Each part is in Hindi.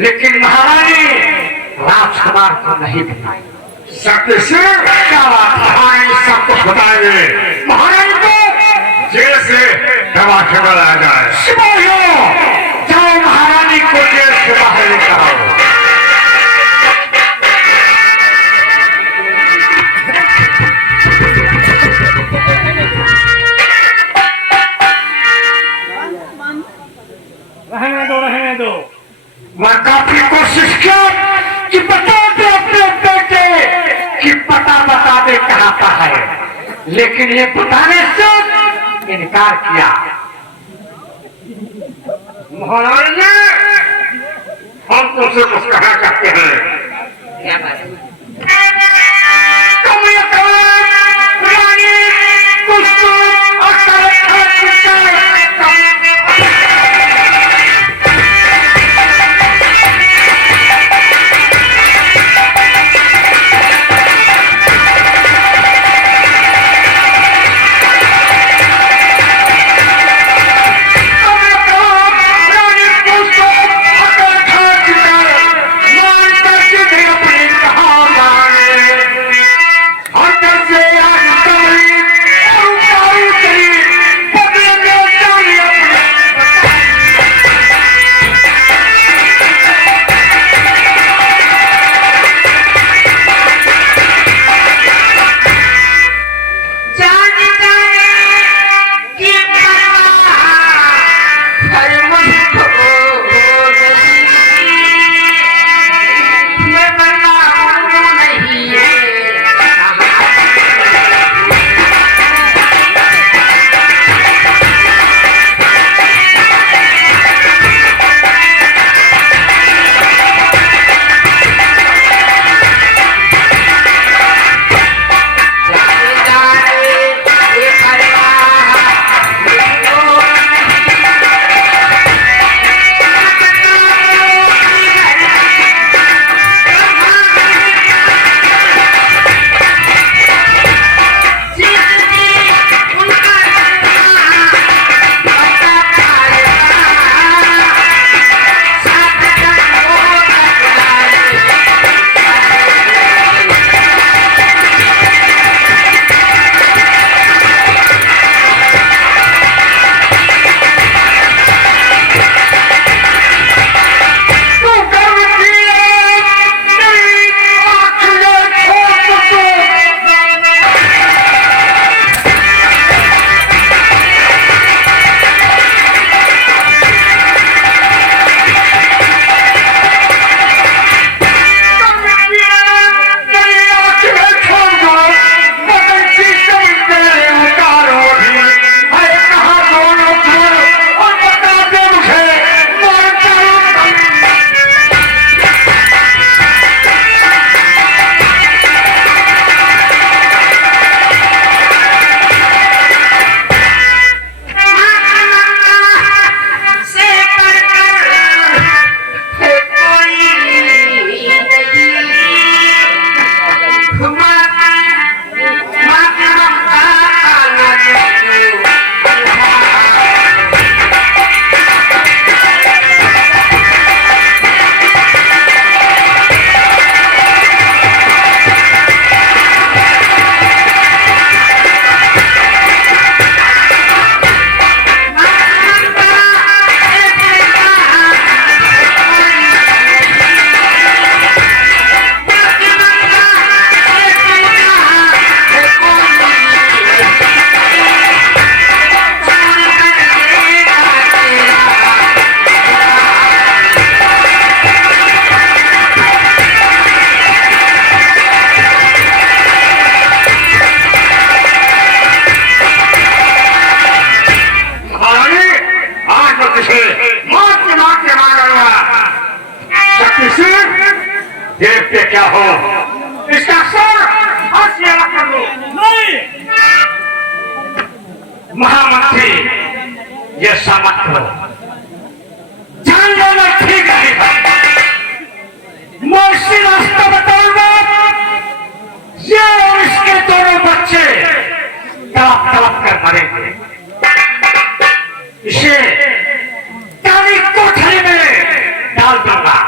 लेकिन महारानी राजकुमार को नहीं बताई। सत्य से क्या बात है? सब कुछ बताएंगे। महारानी को जेल से दबा के लाया जाए। सिपाहियों, जाओ महारानी को जेल से बाहर लेकर आओ। रहने दो। मैं काफी कोशिश किया कि बता दे अपने बेटे कि पता बता दे कहाँ का है, लेकिन ये बताने से इनकार किया। महारानी हम तुमसे कुछ कहना चाहते हैं। क्या बात है? देखते क्या हो, इसका सर हंसिया कर दो। नहीं महामंत्री, ये समझ लो, जान लो मैं ठीक रहेगा। मैं इसी रास्ता बताऊंगा, ये और इसके दोनों बच्चे तड़प तड़प कर मरेंगे। इसे काली कोठरी में डाल दूंगा।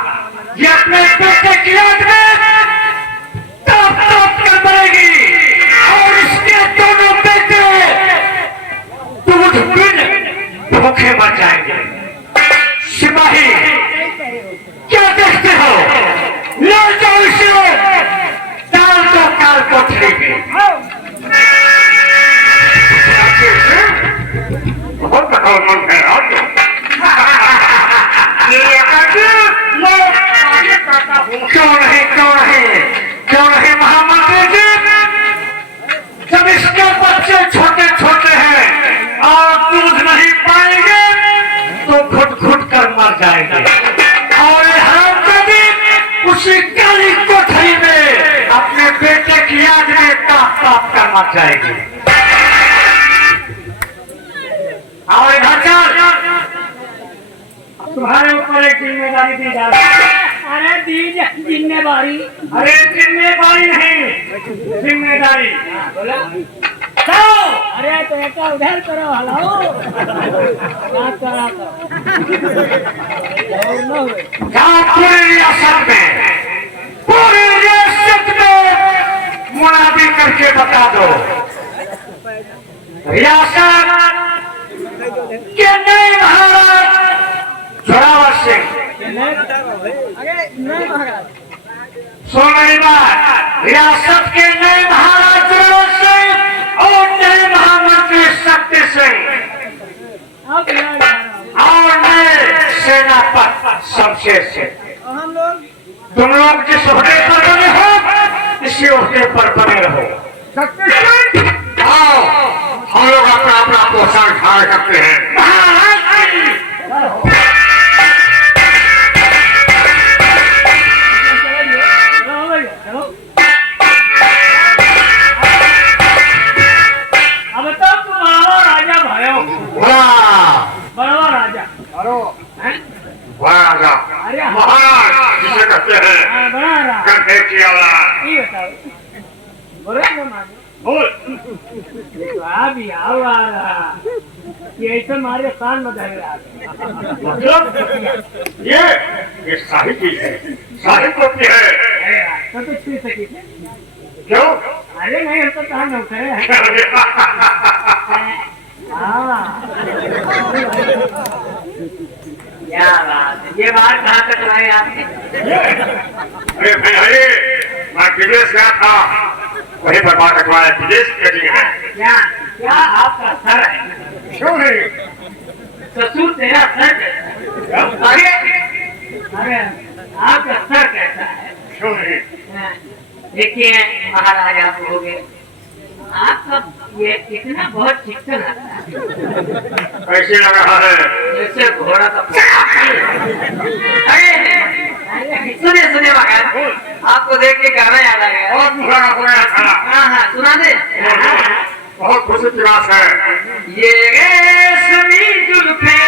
कि आज में काप करना चाहेगी। और इधर चल, तुम्हारे ऊपर एक जिम्मेदारी दी जा रही है। अरे दी जिम्मेदारी। अरे जिम्मेदारी नहीं, जिम्मेदारी। बोला चलो। अरे तो एक उधर करो। हलाओ पूरे रियासत में मुनादी करके बता दो, रियासत के नए महाराज जोरावर सिंह। सुन मेरी बात, रियासत के नए महाराज जोरावर सिंह और नए महामंत्री शक्ति सिंह और नए सेनापति शमशेर सिंह, हम लोग तुम लोग जिस ओहदे पर बने हो इसी ओहदे पर बने रहो। शक्ति सिंह, आओ हम लोग अपना अपना पोषण धारण करते हैं। महाराज जी, चलो। अब तो तुम बड़ा राजा भयो। बड़ा राजा। राजा अरे महाराज जिसे कहते हैं, हाँ, बड़ा राजा। गधे की औलाद। ये बताओ, बोलो ना मानो। बोल। अभी आओ आ रहा ये ऐसे मारे कान में धर रहा मतलब ये शाही चीज है, शाही टोपी है। तो छू सकी थे। क्यों? अरे नहीं, हम तो कहा नौकर है। हाँ क्या बात है, ये बात कहाँ तक लाई आपने? अरे भाई अरे मैं विदेश गया था, वही पर बात कटवाया। विदेश कटिंग है। क्या क्या आपका सर है? क्यों नहीं? ससुर तेरा सर कैसा है? अरे आपका सर कैसा है? क्यों नहीं? देखिए महाराज, आप हो गए, आपका ये इतना बहुत चिकन लगता है, कैसे लग रहा है? जैसे घोड़ा का। अरे सुने सुने मगर, आपको देख के गाना याद आ गया। बहुत बुरा हो गया था। हाँ हाँ सुना दे। बहुत खुशी की बात है। ये रेशमी जुल्फें,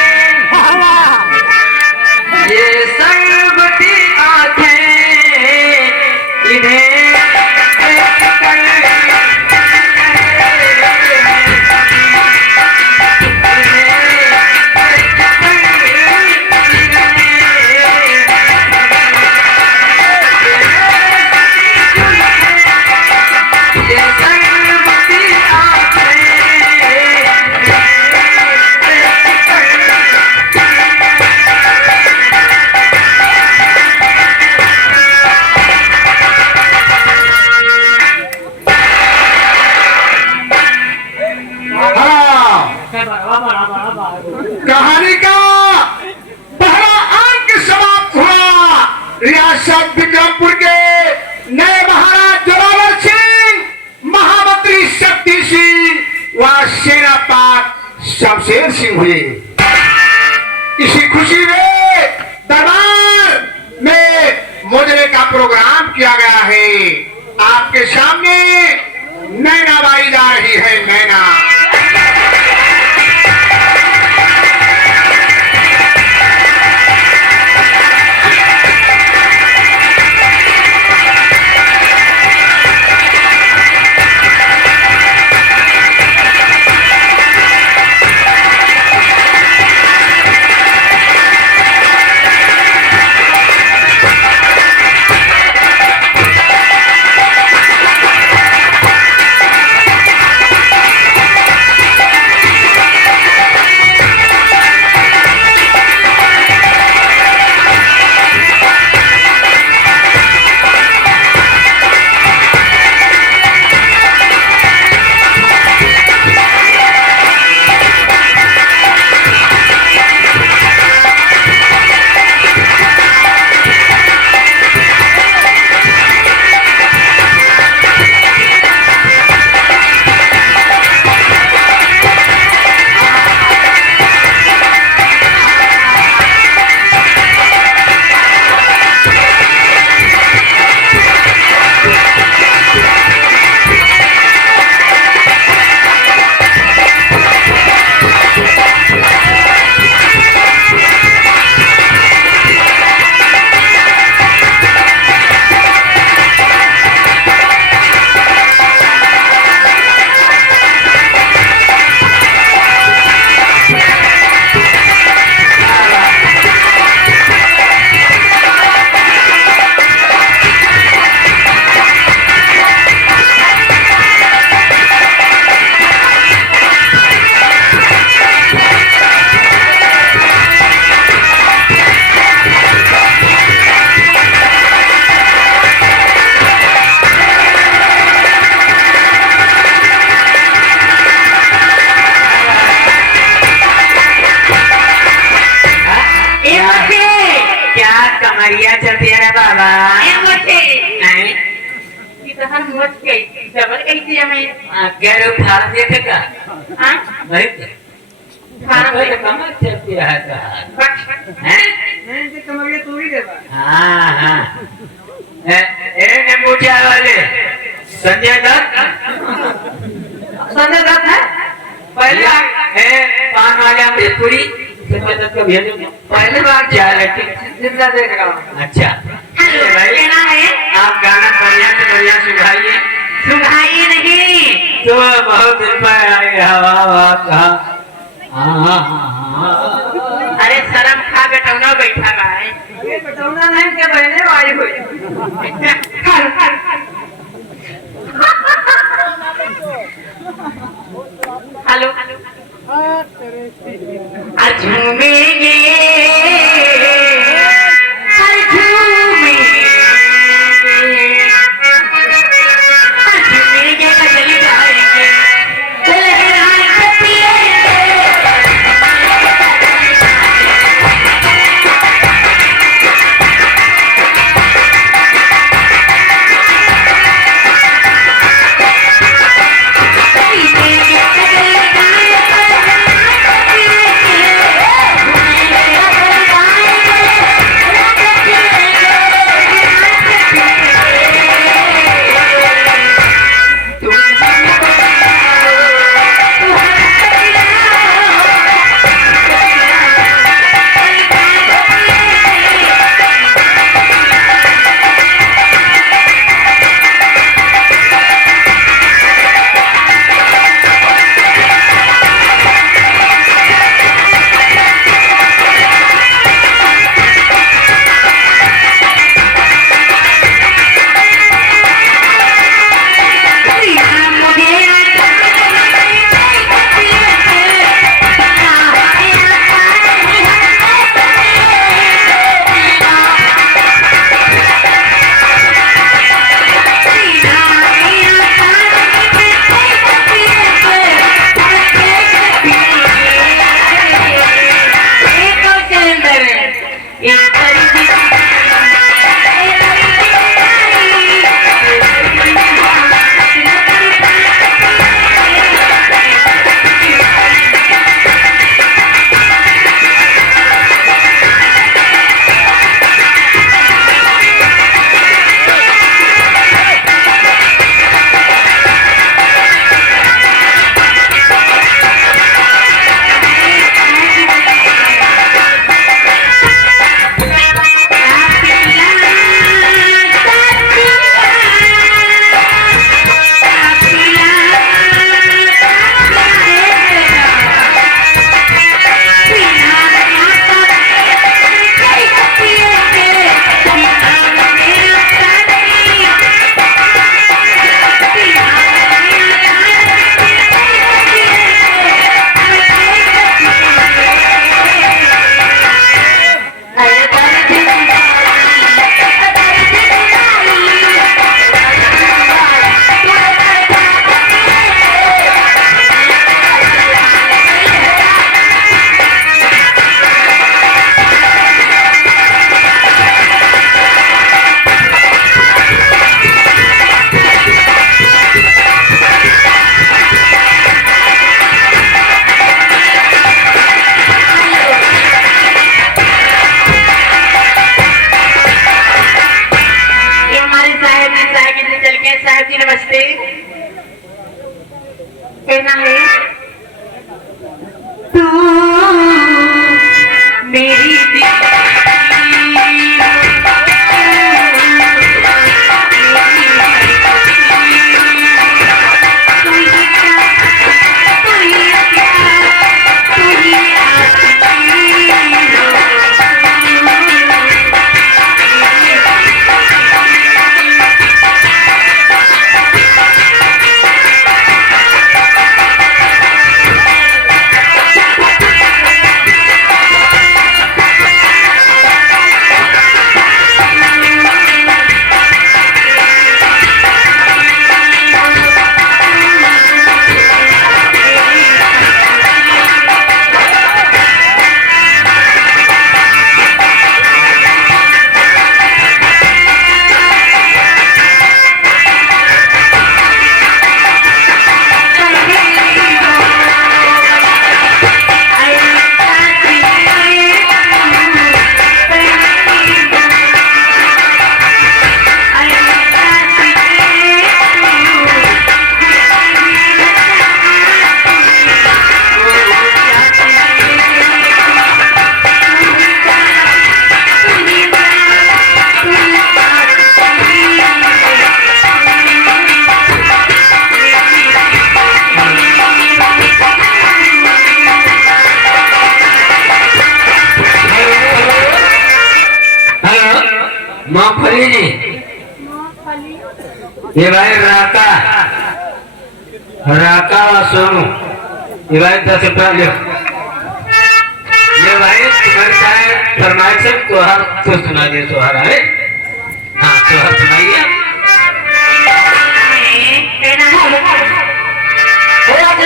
ये सरबती आंखें, इन्हें कहानी का पहला अंक समाप्त हुआ। रियासत विक्रमपुर के नए महाराज जोरावर सिंह, महामंत्री शक्ति सिंह व सेनापति शमशेर सिंह हुए। इसी खुशी में दरबार में मोजरे का प्रोग्राम किया गया है। आपके सामने नैना बाई जा रही है। नैना कमरिया चलती है ना बाबा डबल कैसे हमें गैर फाड़ देखेगा भाई कमर चलती है कमरिया तोड़ी देगा। हाँ हाँ ने पूछा वाले संजय दत्त है पहले पान वाले अमृतपुरी संजय दत्त को भेजो पहली बार जा रहे जिंदा देख रहा हूँ। अच्छा भाई आप गाना बढ़िया से बढ़िया सुनाइए नहीं तो बहुत दिन पर आए हवा कहा अरे शर्म खा बेटौना बैठा रहा है ये बेटौना नहीं के बहने वाली हुई हेलो झूमेंगे मूंगफली जी, ये भाई राका राका और सोनू, ये भाई 10 रुपया लो। ये भाई तुम्हारी चाहे फरमाइश से त्योहार तो सुना दिए, त्योहार है। हाँ त्योहार सुनाइए।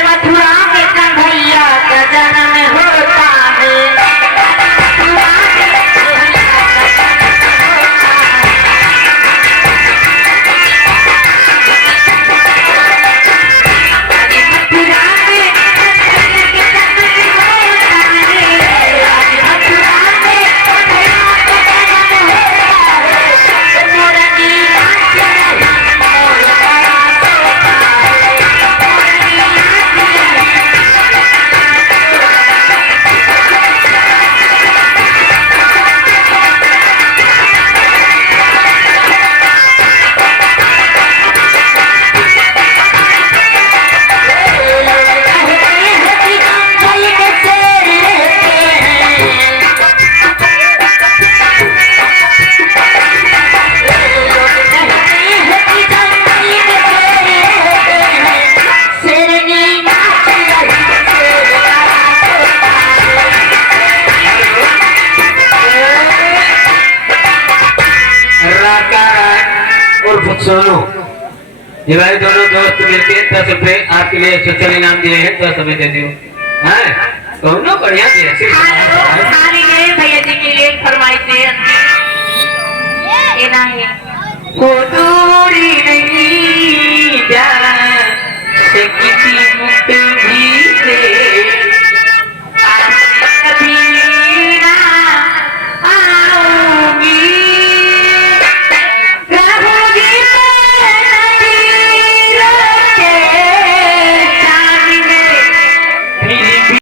मथुरा के कन्हैया का जन्म होता है। सोनू, ये भाई दोनों दोस्त मिलके 10 रुपए आपके लिए स्पेशल इनाम दिए हैं, 10 रुपए दे दियो। हैं दोनों बढ़िया दिए। हमारे लिए भैया जी के लिए फरमाइश है। ये नहीं फोटो